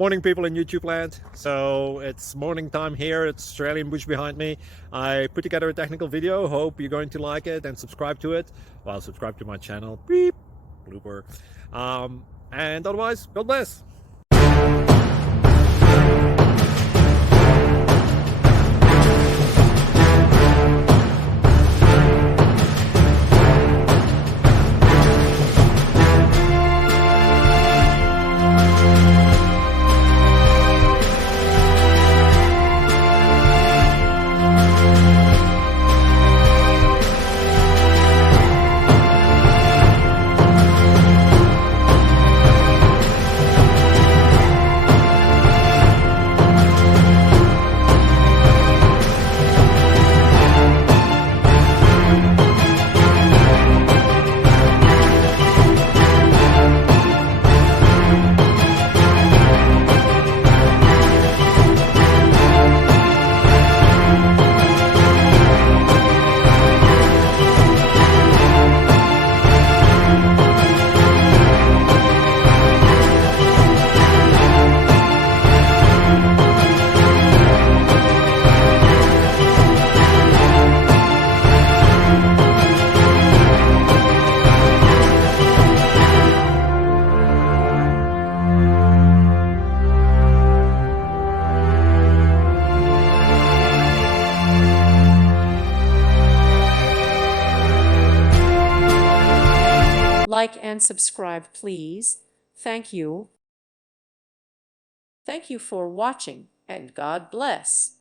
Morning, people in YouTube land. So it's morning time here. It's Australian bush behind me. I put together a technical video. Hope you're going to like it and subscribe to it. Well, subscribe to my channel. Beep, blooper. And otherwise, God bless. Like and subscribe, please. Thank you. Thank you for watching, and God bless.